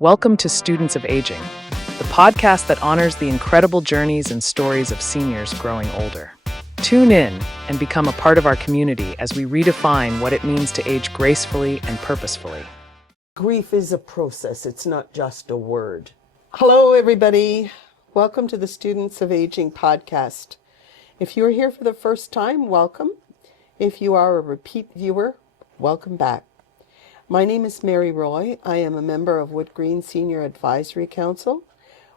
Welcome to Students of Aging, the podcast that honors the incredible journeys and stories of seniors growing older. Tune in and become a part of our community as we redefine what it means to age gracefully and purposefully. Grief is a process, it's not just a word. Hello, everybody. Welcome to the Students of Aging podcast. If you're here for the first time, welcome. If you are a repeat viewer, welcome back. My name is Mary Roy. I am a member of Wood Green Senior Advisory Council.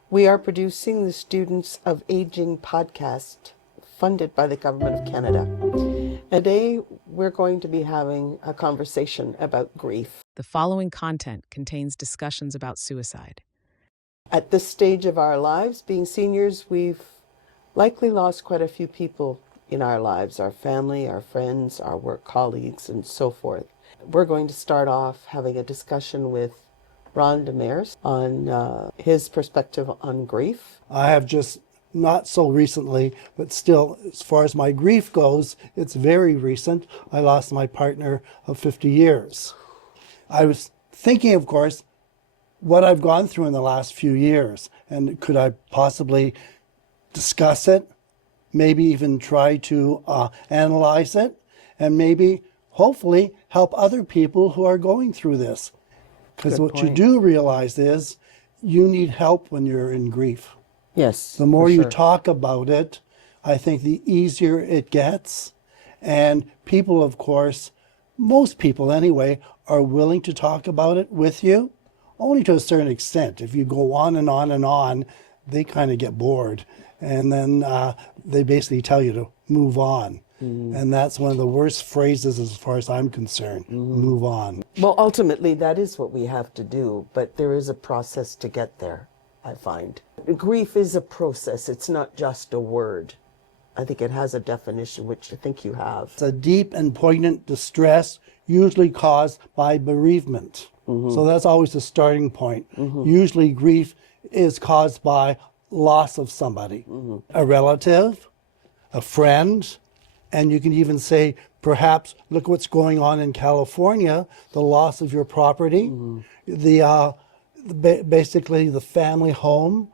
We are producing the Students of Aging podcast, funded by the Government of Canada. Today, we're going to be having a conversation about grief. The following content contains discussions about suicide. At this stage of our lives, being seniors, we've likely lost quite a few people in our lives, our family, our friends, our work colleagues, and so forth. We're going to start off having a discussion with Ron Demers on his perspective on grief. I have just, not so recently, but still, as far as my grief goes, it's very recent. I lost my partner of 50 years. I was thinking, of course, what I've gone through in the last few years, and could I possibly discuss it, maybe even try to analyze it, and maybe, hopefully, help other people who are going through this. Because what you do realize is you need help when you're in grief. Yes. The more you talk about it, I think the easier it gets. And people, of course, most people anyway, are willing to talk about it with you, only to a certain extent. If you go on and on and on, they kind of get bored. And then they basically tell you to move on. And that's one of the worst phrases as far as I'm concerned, move on. Well, ultimately, that is what we have to do, but there is a process to get there, I find. Grief is a process. It's not just a word. I think it has a definition, which I think you have. It's a deep and poignant distress, usually caused by bereavement. So that's always the starting point. Usually grief is caused by loss of somebody, a relative, a friend, and you can even say, perhaps, look what's going on in California, the loss of your property, basically the family home,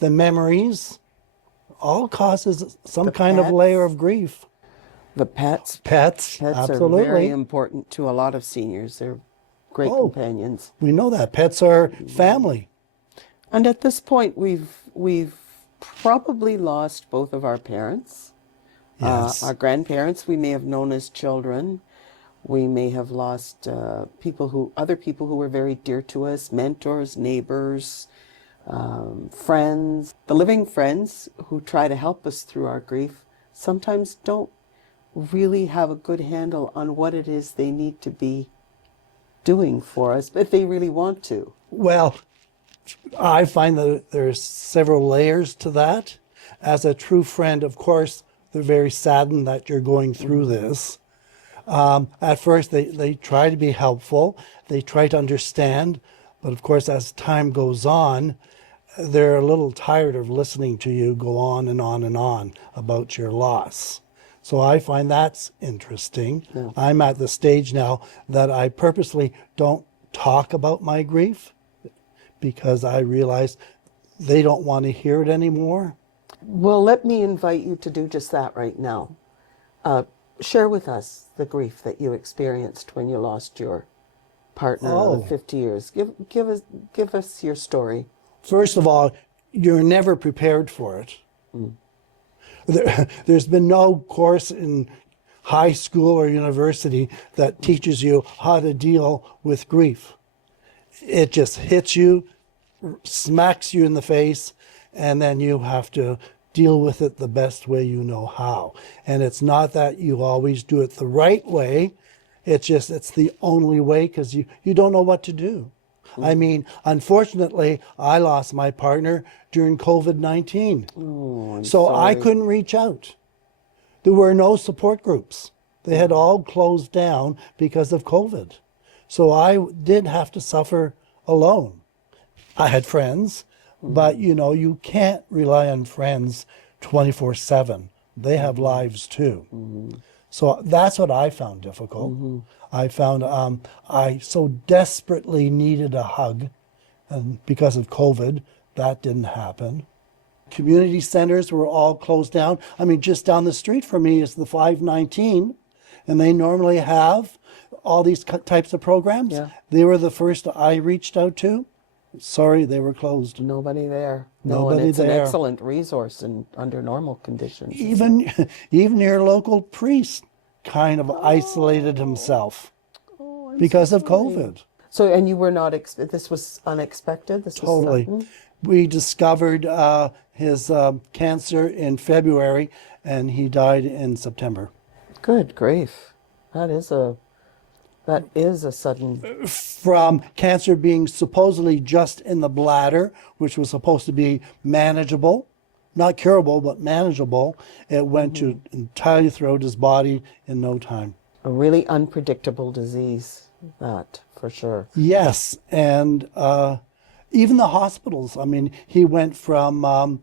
the memories, all causes some kind of layer of grief. The pets. Pets, absolutely. Are very important to a lot of seniors. They're great companions. We know that. Pets are family. And at this point, we've probably lost both of our parents. Yes. Our grandparents we may have known as children. We may have lost other people who were very dear to us, mentors, neighbors, friends. The living friends who try to help us through our grief sometimes don't really have a good handle on what it is they need to be doing for us, but they really want to. Well, I find that there's several layers to that. As a true friend, of course, they're very saddened that you're going through this. At first, they try to be helpful. They try to understand. But of course, as time goes on, they're a little tired of listening to you go on and on and on about your loss. So I find that's interesting. Yeah. I'm at the stage now that I purposely don't talk about my grief because I realize they don't want to hear it anymore. Well, let me invite you to do just that right now. Share with us the grief that you experienced when you lost your partner of 50 years. Give us your story. First of all, you're never prepared for it. There's been no course in high school or university that teaches you how to deal with grief. It just hits you, smacks you in the face, and then you have to deal with it the best way you know how. And it's not that you always do it the right way. It's just, it's the only way because you don't know what to do. I mean, unfortunately, I lost my partner during COVID-19. So I couldn't reach out. There were no support groups. They had all closed down because of COVID. So I did have to suffer alone. I had friends, but you can't rely on friends 24/7. They have lives too. So that's what I found difficult. I found I so desperately needed a hug And because of COVID, that didn't happen. Community centers were all closed down. I mean, just down the street from me is the 519, and they normally have all these types of programs. Yeah. They were the first I reached out to. Sorry, they were closed. Nobody there. Nobody and it's there. an excellent resource under normal conditions. Even your local priest kind of isolated himself I'm because so of sorry. COVID. So, and you were not, this was unexpected? This was Totally. sudden? We discovered his cancer in February, and he died in September. Good grief. That is a sudden. From cancer being supposedly just in the bladder, which was supposed to be manageable, not curable, but manageable, it went to entirely throughout his body in no time. A really unpredictable disease, that for sure. Yes, and even the hospitals. I mean, he went from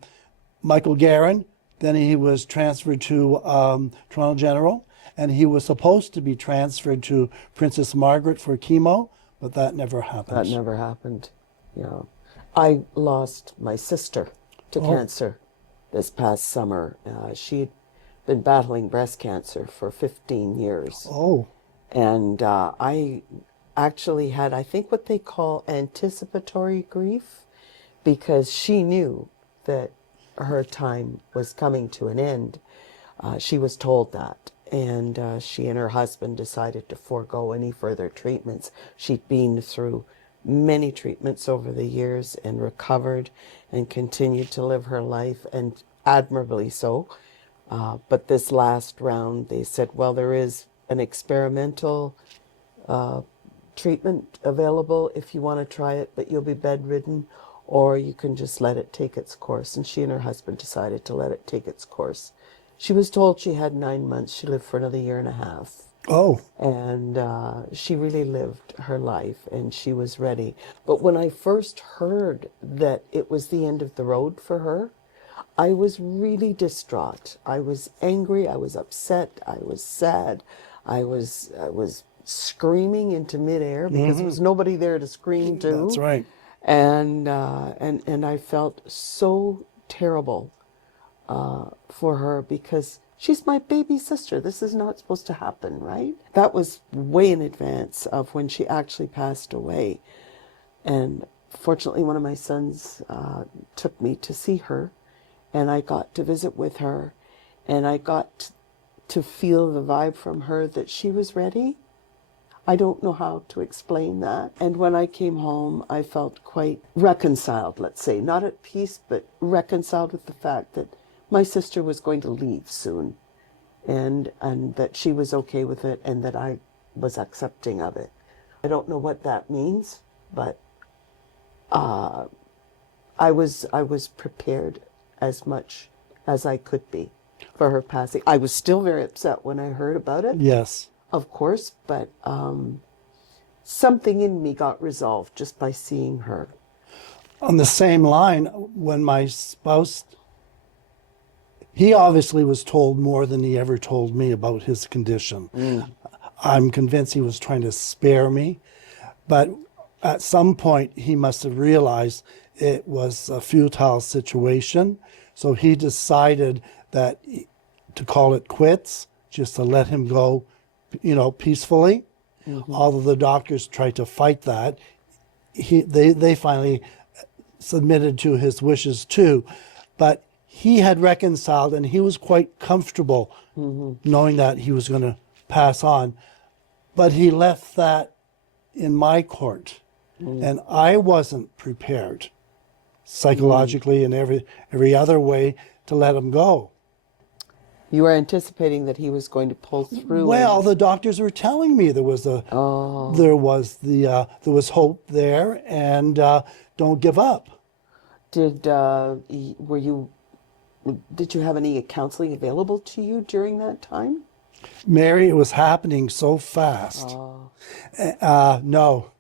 Michael Guerin, then he was transferred to Toronto General, and he was supposed to be transferred to Princess Margaret for chemo, but that never happened. That never happened. Yeah. I lost my sister to cancer this past summer. She'd been battling breast cancer for 15 years. Oh. And I actually had, I think, what they call anticipatory grief, because she knew that her time was coming to an end. She was told that. And she and her husband decided to forego any further treatments. She'd been through many treatments over the years and recovered and continued to live her life, and admirably so. But this last round, they said, well, there is an experimental treatment available if you want to try it, but you'll be bedridden, or you can just let it take its course. And she and her husband decided to let it take its course. She was told she had 9 months. She lived for another 1.5 years. Oh. And she really lived her life, and she was ready. But when I first heard that it was the end of the road for her, I was really distraught. I was angry. I was upset. I was sad. I was screaming into midair because there was nobody there to scream to. That's right. And I felt so terrible for her, because she's my baby sister. This is not supposed to happen, right? That was way in advance of when she actually passed away. And fortunately, one of my sons took me to see her, and I got to visit with her, and I got to feel the vibe from her that she was ready. I don't know how to explain that. And when I came home, I felt quite reconciled, let's say. Not at peace, but reconciled with the fact that my sister was going to leave soon, and that she was okay with it, and that I was accepting of it. I don't know what that means, but I was prepared as much as I could be for her passing. I was still very upset when I heard about it. Yes. Of course, but something in me got resolved just by seeing her. On the same line, when my spouse, he obviously was told more than he ever told me about his condition. I'm convinced he was trying to spare me, but at some point he must have realized it was a futile situation. So he decided that to call it quits, just to let him go, peacefully. Although the doctors tried to fight that, they finally submitted to his wishes too. But he had reconciled, and he was quite comfortable knowing that he was going to pass on. But he left that in my court, and I wasn't prepared psychologically and every other way to let him go. You were anticipating that he was going to pull through. Well, the doctors were telling me there was there was hope there, and don't give up. Did you have any counseling available to you during that time? Mary, it was happening so fast. No.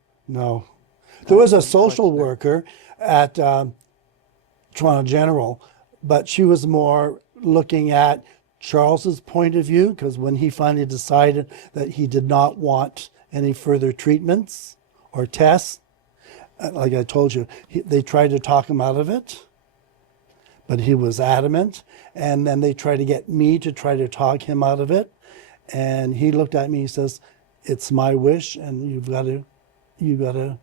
There was a social worker at Toronto General, but she was more looking at Charles's point of view, because when he finally decided that he did not want any further treatments or tests, Like I told you, they tried to talk him out of it, but he was adamant. And then they tried to get me to try to talk him out of it. And he looked at me, he says, it's my wish, and you've got to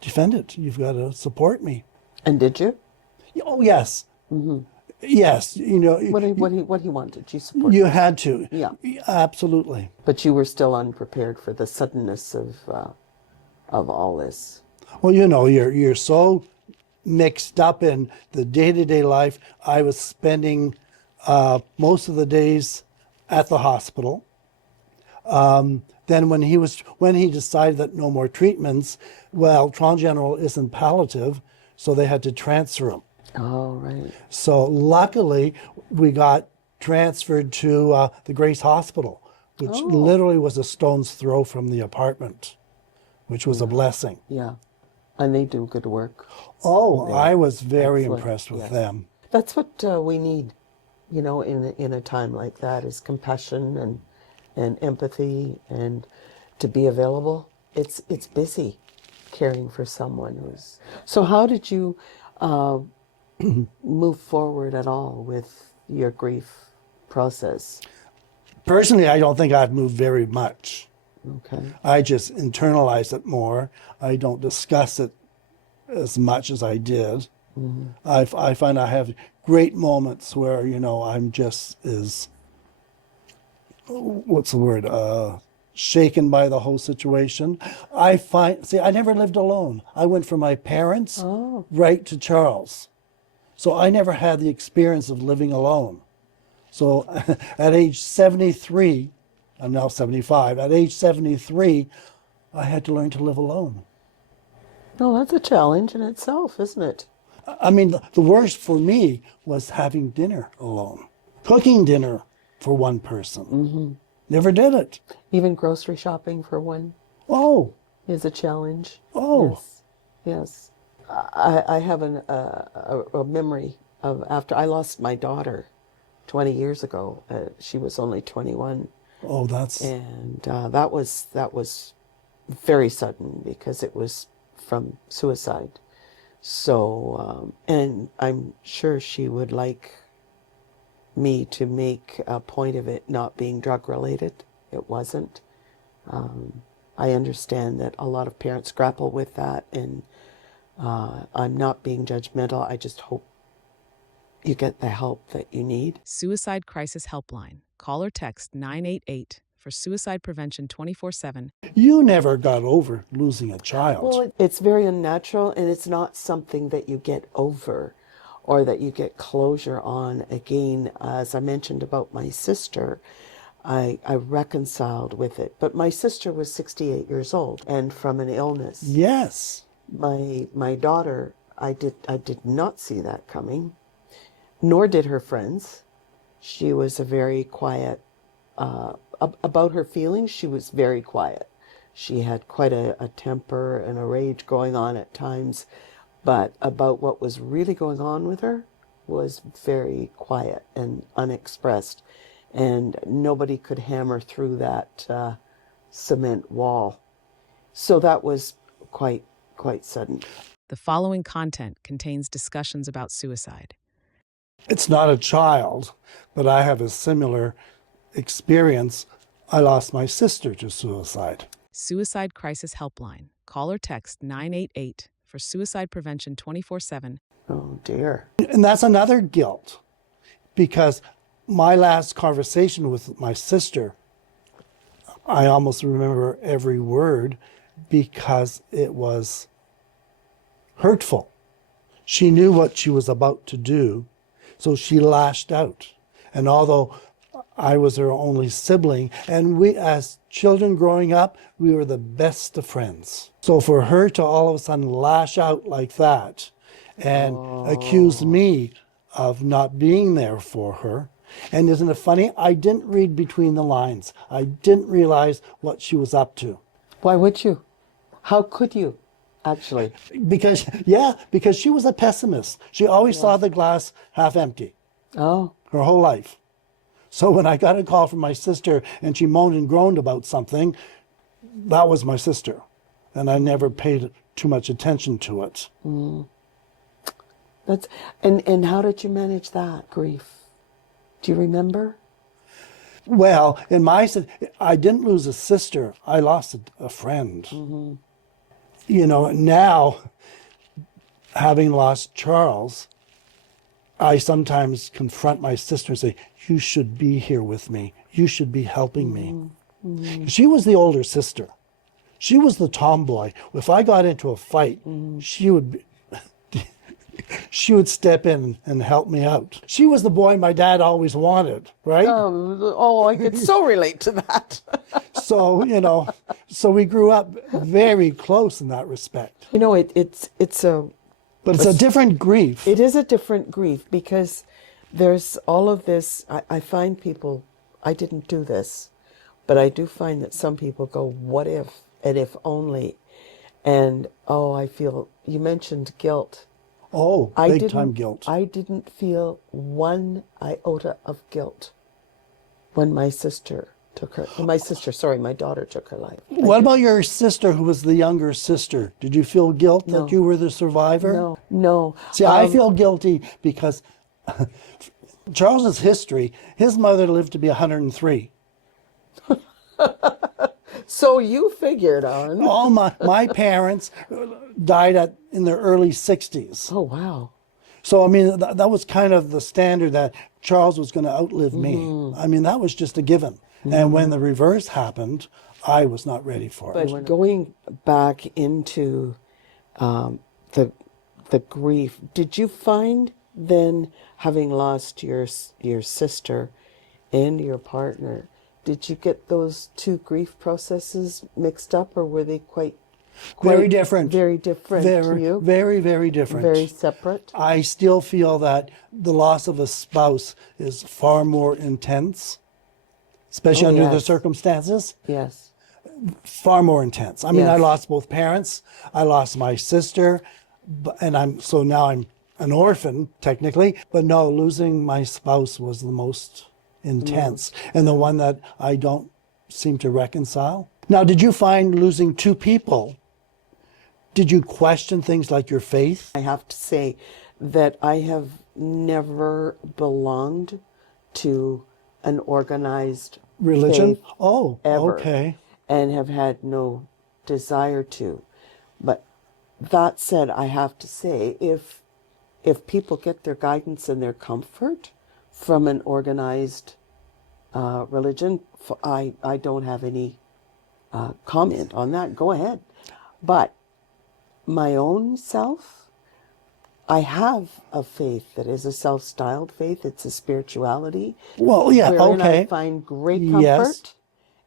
defend it. You've got to support me. And did you? Oh, yes. Yes. What he wanted, you support. You had to. Yeah. Absolutely. But you were still unprepared for the suddenness of all this. Well, you're so mixed up in the day-to-day life. I was spending most of the days at the hospital. Then when he decided that no more treatments, well, Toronto General isn't palliative, so they had to transfer him. Oh, right. So luckily, we got transferred to the Grace Hospital, which literally was a stone's throw from the apartment, which was a blessing. Yeah. And they do good work. Oh, I was very Excellent. impressed with Yes. them. That's what we need, in a time like that, is compassion and empathy, and to be available. It's busy caring for someone who's... So how did you move forward at all with your grief process? Personally, I don't think I've moved very much. Okay. I just internalize it more. I don't discuss it as much as I did. I find I have great moments where, I'm just as, shaken by the whole situation. I never lived alone. I went from my parents right to Charles. So I never had the experience of living alone. So at age 73, I'm now 75, at age 73, I had to learn to live alone. No, that's a challenge in itself, isn't it? I mean, the worst for me was having dinner alone. Cooking dinner for one person. Never did it. Even grocery shopping for one Oh, is a challenge. oh. Yes. I have a memory of after I lost my daughter 20 years ago. She was only 21. Oh, that's... And that was very sudden because it was from suicide. So, and I'm sure she would like me to make a point of it not being drug related. It wasn't. I understand that a lot of parents grapple with that, and I'm not being judgmental. I just hope you get the help that you need. Suicide Crisis Helpline. Call or text 988 for suicide prevention 24/7. You never got over losing a child. Well, it's very unnatural, and it's not something that you get over or that you get closure on. Again, as I mentioned about my sister, I reconciled with it. But my sister was 68 years old and from an illness. Yes. My daughter, I did not see that coming, nor did her friends. She was a very quiet, about her feelings, she was very quiet. She had quite a temper and a rage going on at times, but about what was really going on with her was very quiet and unexpressed, and nobody could hammer through that cement wall. So that was quite sudden. The following content contains discussions about suicide. It's not a child, but I have a similar experience. I lost my sister to suicide. Suicide Crisis Helpline. Call or text 988 for suicide prevention 24/7. Oh dear. And that's another guilt, because my last conversation with my sister, I almost remember every word because it was hurtful. She knew what she was about to do, so she lashed out. And although I was her only sibling, and we, as children growing up, we were the best of friends. So for her to all of a sudden lash out like that and accuse me of not being there for her, and isn't it funny? I didn't read between the lines. I didn't realize what she was up to. Why would you? How could you, actually? Because she was a pessimist. She always saw the glass half empty Oh, her whole life. So when I got a call from my sister and she moaned and groaned about something, that was my sister. And I never paid too much attention to it. That's and how did you manage that grief? Do you remember? Well, I didn't lose a sister. I lost a friend. You know, now, having lost Charles, I sometimes confront my sister and say, you should be here with me. You should be helping me. She was the older sister. She was the tomboy. If I got into a fight, she would step in and help me out. She was the boy my dad always wanted, right? I could so relate to that. So, you know, so we grew up very close in that respect. You know, it's a different grief. It is a different grief because there's all of this. I find people, I didn't do this, but I do find that some people go, what if, and if only. And, I feel, you mentioned guilt. Oh, big time guilt. I didn't feel one iota of guilt when my daughter took her life. What about your sister who was the younger sister? Did you feel guilt that you were the survivor? No. See, I feel guilty because Charles's history, his mother lived to be 103. So you figured on. All my parents died in their early 60s. Oh, wow. So, I mean, that was kind of the standard that Charles was going to outlive me. I mean, that was just a given. And when the reverse happened, I was not ready for it. But going back into the grief, did you find then, having lost your sister and your partner, did you get those two grief processes mixed up, or were they quite very different? Very different to you? Very, very different. Very separate? I still feel that the loss of a spouse is far more intense, especially under the circumstances. Yes. Far more intense. I mean, I Yes. lost both parents. I lost my sister, and now I'm an orphan technically. But no, losing my spouse was the most intense, and the one that I don't seem to reconcile. Now, did you find losing two people? Did you question things like your faith? I have to say that I have never belonged to an organized Religion? faith Oh, ever, okay. and have had no desire to. But that said, I have to say, if people get their guidance and their comfort from an organized religion, I don't have any comment on that. Go ahead. But my own self, I have a faith that is a self-styled faith. It's a spirituality. Well, yeah, wherein okay. I find great comfort Yes.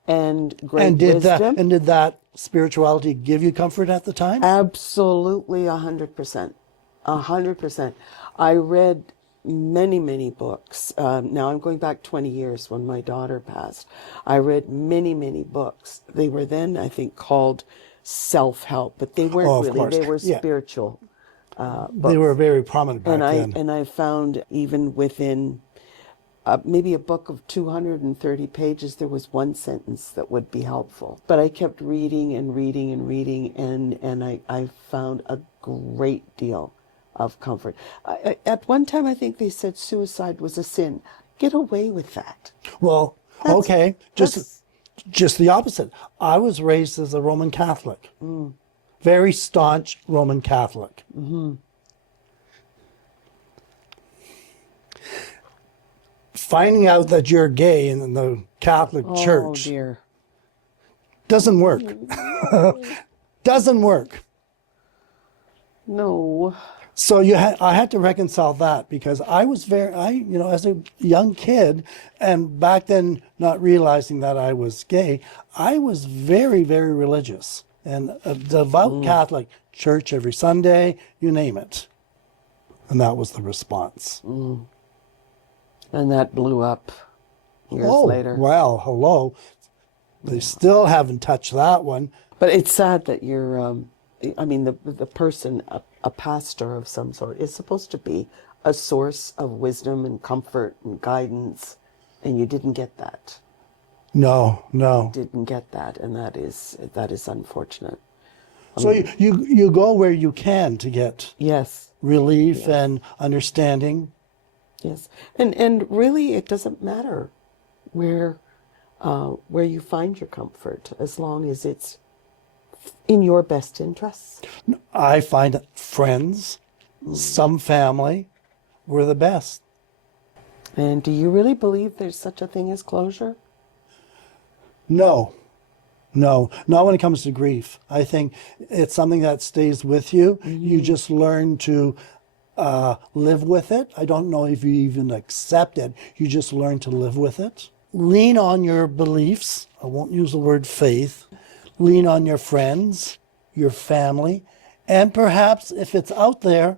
and great And did wisdom. that spirituality give you comfort at the time? Absolutely, 100%. 100%. I read many books. Now I'm going back 20 years when my daughter passed. I read many books. They were then, I think, called self-help, but they weren't of really. course. They were Yeah. spiritual books. They were very prominent back then. And I found even within maybe a book of 230 pages, there was one sentence that would be helpful. But I kept reading and reading and reading, and I found a great deal of comfort. At one time, I think they said suicide was a sin. Get away with that. Well, okay, that's- just the opposite. I was raised as a Roman Catholic, very staunch Roman Catholic. Finding out that you're gay in the Catholic Church Oh dear. doesn't work. Doesn't work. No. So I had to reconcile that because I was as a young kid, and back then not realizing that I was gay, I was very, very religious and a devout Catholic, church every Sunday, you name it. And that was the response. And that blew up years later. Well, hello. They still haven't touched that one. But it's sad that you're, the person, a pastor of some sort, is supposed to be a source of wisdom and comfort and guidance, and you didn't get that. No. Didn't get that, and that is unfortunate. So you go where you can to get Yes. relief and understanding. Yes. And really it doesn't matter where you find your comfort, as long as it's in your best interests. I find that friends, some family, were the best. And do you really believe there's such a thing as closure? No, not when it comes to grief. I think it's something that stays with you. You just learn to live with it. I don't know if you even accept it. You just learn to live with it. Lean on your beliefs. I won't use the word faith. Lean on your friends, your family, and perhaps, if it's out there,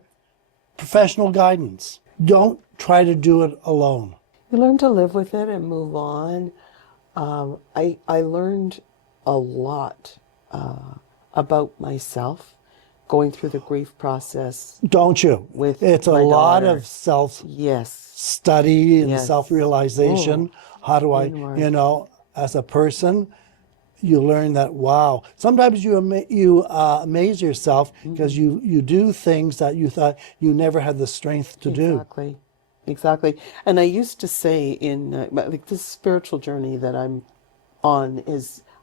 professional guidance. Don't try to do it alone. You learn to live with it and move on. I learned a lot about myself going through the grief process. Don't you? With it's a my lot daughter. of self-study Yes. and Yes. self-realization. How do I, as a person, you learn that, wow. Sometimes you amaze yourself because you do things that you thought you never had the strength to do. Exactly. And I used to say in like this spiritual journey that I'm on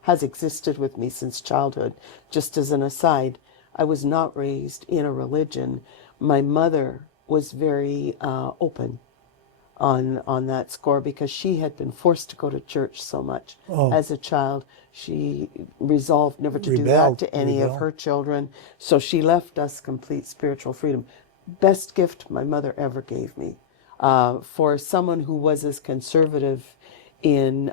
has existed with me since childhood. Just as an aside, I was not raised in a religion. My mother was very open on that score because she had been forced to go to church so much as a child. She resolved never to do that to any of her children. So she left us complete spiritual freedom. Best gift my mother ever gave me. For someone who was as conservative in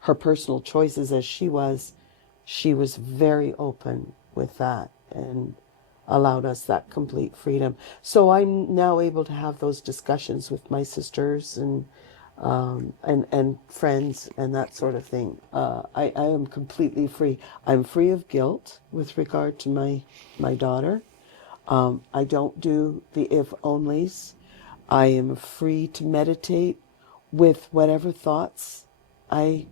her personal choices as she was very open with that and allowed us that complete freedom. So I'm now able to have those discussions with my sisters and friends and that sort of thing. I am completely free. I'm free of guilt with regard to my daughter. I don't do the if-onlys. I am free to meditate with whatever thoughts I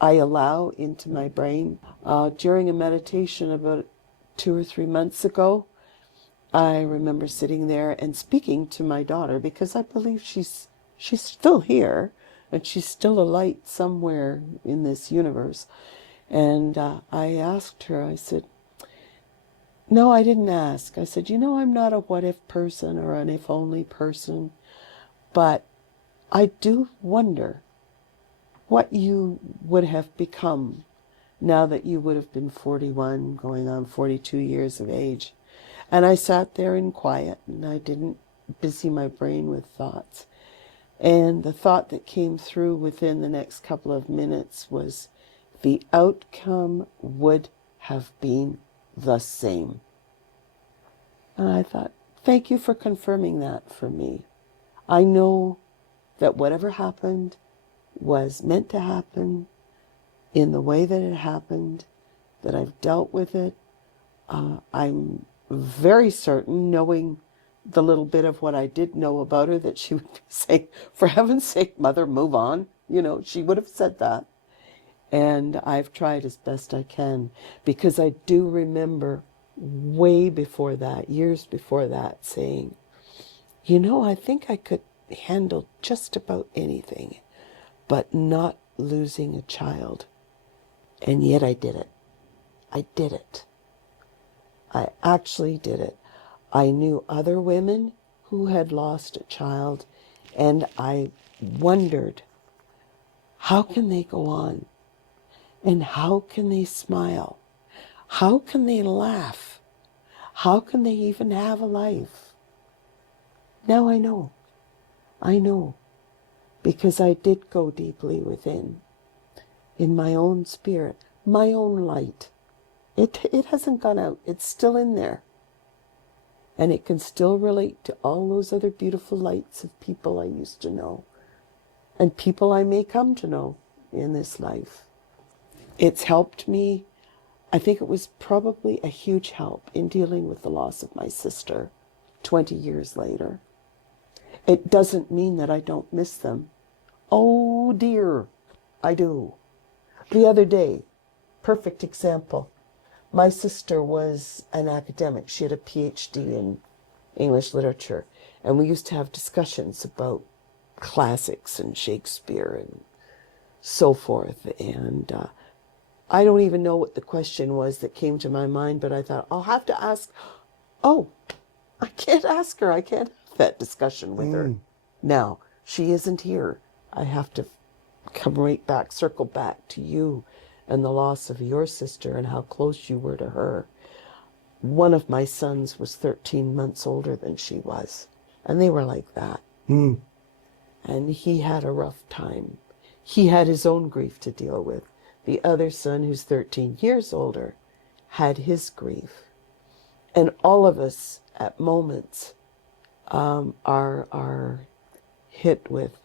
allow into my brain. During a meditation about 2 or 3 months ago, I remember sitting there and speaking to my daughter because I believe she's still here and she's still a light somewhere in this universe. And I asked her, I said, no, I didn't ask. I said, I'm not a what-if person or an if-only person, but I do wonder what you would have become now that you would have been 41, going on 42 years of age. And I sat there in quiet, and I didn't busy my brain with thoughts. And the thought that came through within the next couple of minutes was, the outcome would have been the same. And I thought, thank you for confirming that for me. I know that whatever happened was meant to happen in the way that it happened, that I've dealt with it. I'm very certain, knowing the little bit of what I did know about her, that she would be saying, for heaven's sake, mother, move on. She would have said that. And I've tried as best I can, because I do remember way before that, years before that, saying, I think I could handle just about anything, but not losing a child. And yet I did it. I did it. I actually did it. I knew other women who had lost a child, and I wondered, how can they go on? And how can they smile? How can they laugh? How can they even have a life? Now I know. I know. Because I did go deeply within, in my own spirit, my own light. It hasn't gone out. It's still in there. And it can still relate to all those other beautiful lights of people I used to know, and people I may come to know in this life. It's helped me. I think it was probably a huge help in dealing with the loss of my sister 20 years later. It doesn't mean that I don't miss them. Oh dear, I do. The other day, perfect example. My sister was an academic. She had a PhD in English literature, and we used to have discussions about classics and Shakespeare and so forth. And I don't even know what the question was that came to my mind, but I thought, I'll have to ask. Oh, I can't ask her. I can't have that discussion with her. Now, she isn't here. I have to come right back, circle back to you and the loss of your sister and how close you were to her. One of my sons was 13 months older than she was, and they were like that. And he had a rough time. He had his own grief to deal with. The other son, who's 13 years older, had his grief. And all of us at moments are hit with,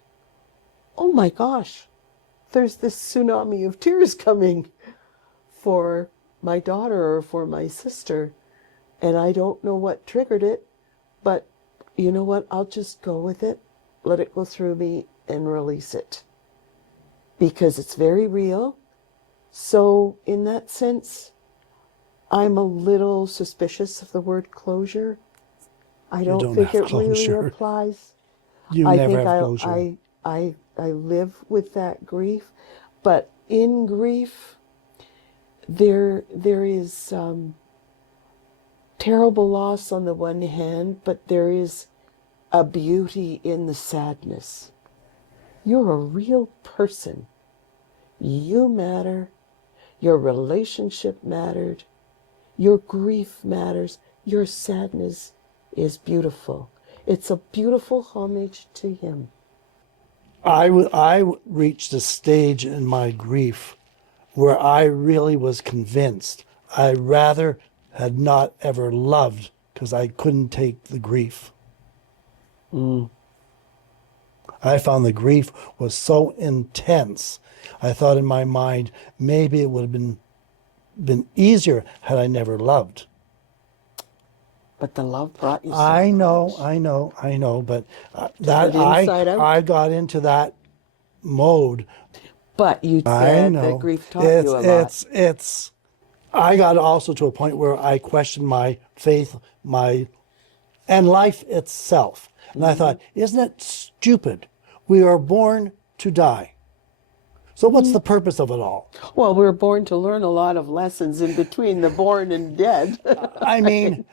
oh my gosh, there's this tsunami of tears coming for my daughter or for my sister. And I don't know what triggered it, but you know what? I'll just go with it, let it go through me and release it. Because it's very real. So in that sense, I'm a little suspicious of the word closure. I don't think it really applies. You never have closure. I live with that grief, but in grief, there is terrible loss on the one hand, but there is a beauty in the sadness. You're a real person. You matter. Your relationship mattered. Your grief matters. Your sadness is beautiful. It's a beautiful homage to him. I reached a stage in my grief where I really was convinced I rather had not ever loved because I couldn't take the grief. I found the grief was so intense. I thought in my mind, maybe it would have been easier had I never loved. But the love brought you so I much. know, but Inside out. I got into that mode. But you said that grief taught you a lot. I got also to a point where I questioned my faith, and life itself. And I thought, isn't it stupid? We are born to die. So what's the purpose of it all? Well, we're born to learn a lot of lessons in between the born and dead. I mean,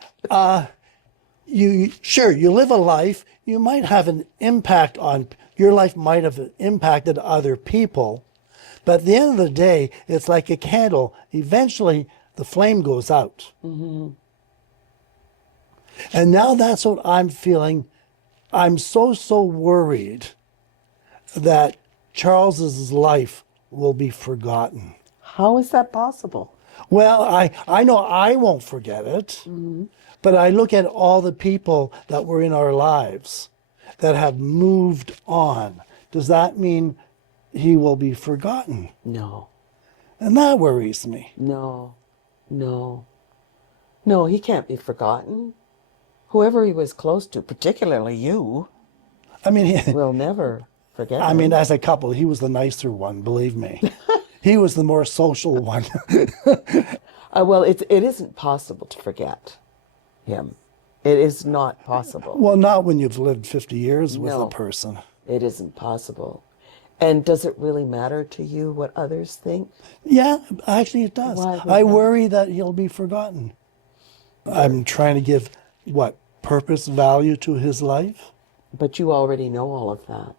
you live a life, you might have an impact on, your life might have impacted other people, but at the end of the day, it's like a candle. Eventually, the flame goes out. And now that's what I'm feeling. I'm so worried that Charles's life will be forgotten. How is that possible? Well, I know I won't forget it, but I look at all the people that were in our lives that have moved on. Does that mean he will be forgotten? No. And that worries me. No, he can't be forgotten. Whoever he was close to, particularly you, I mean, will never forget I him. mean, as a couple, he was the nicer one, believe me. He was the more social one. Well, it isn't possible to forget him. It is not possible. Well, not when you've lived 50 years with No. a person. It isn't possible. And does it really matter to you what others think? Yeah, actually it does. Why would I that? worry that he'll be forgotten. I'm trying to give, purpose, value to his life? But you already know all of that.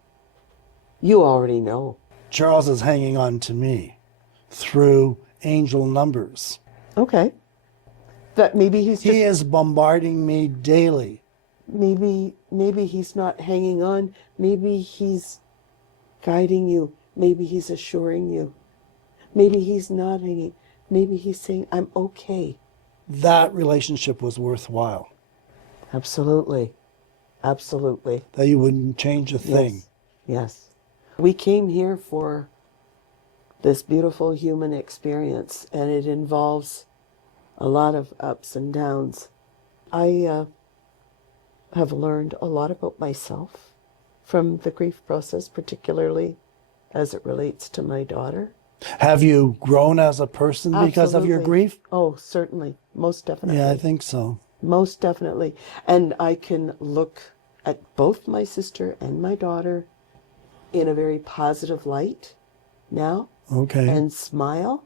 You already know. Charles is hanging on to me through angel numbers. Okay. That maybe he's just... He is bombarding me daily. Maybe he's not hanging on. Maybe he's guiding you. Maybe he's assuring you. Maybe he's not hanging. Maybe he's saying, I'm okay. That relationship was worthwhile. Absolutely. Absolutely. That you wouldn't change a thing. Yes. We came here for this beautiful human experience, and it involves a lot of ups and downs. I have learned a lot about myself from the grief process, particularly as it relates to my daughter. Have you grown as a person because of your Absolutely. grief? Oh, certainly. Most definitely. Yeah, I think so. Most definitely. And I can look at both my sister and my daughter in a very positive light now Okay. and smile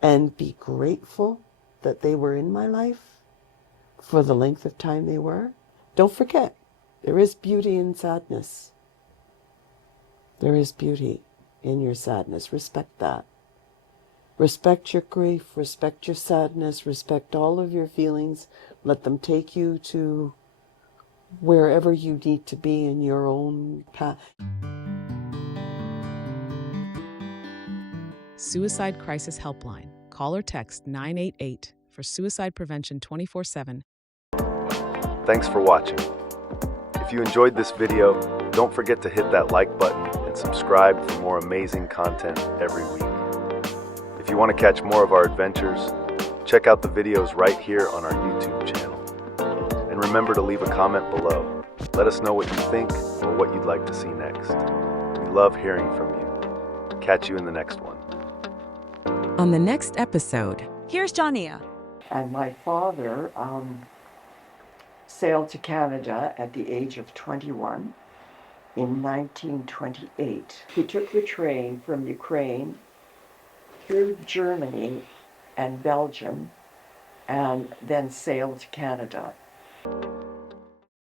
and be grateful that they were in my life for the length of time they were. Don't forget, there is beauty in sadness. There is beauty in your sadness. Respect that. Respect your grief, respect your sadness, respect all of your feelings. Let them take you to wherever you need to be in your own path. Suicide Crisis Helpline. Call or text 988 for suicide prevention 24/7. Thanks for watching. If you enjoyed this video, don't forget to hit that like button and subscribe for more amazing content every week. If you want to catch more of our adventures, check out the videos right here on our YouTube channel. And remember to leave a comment below. Let us know what you think or what you'd like to see next. We love hearing from you. Catch you in the next one. On the next episode, Here's Jania. And my father sailed to Canada at the age of 21 in 1928. He took the train from Ukraine through Germany and Belgium and then sailed to Canada.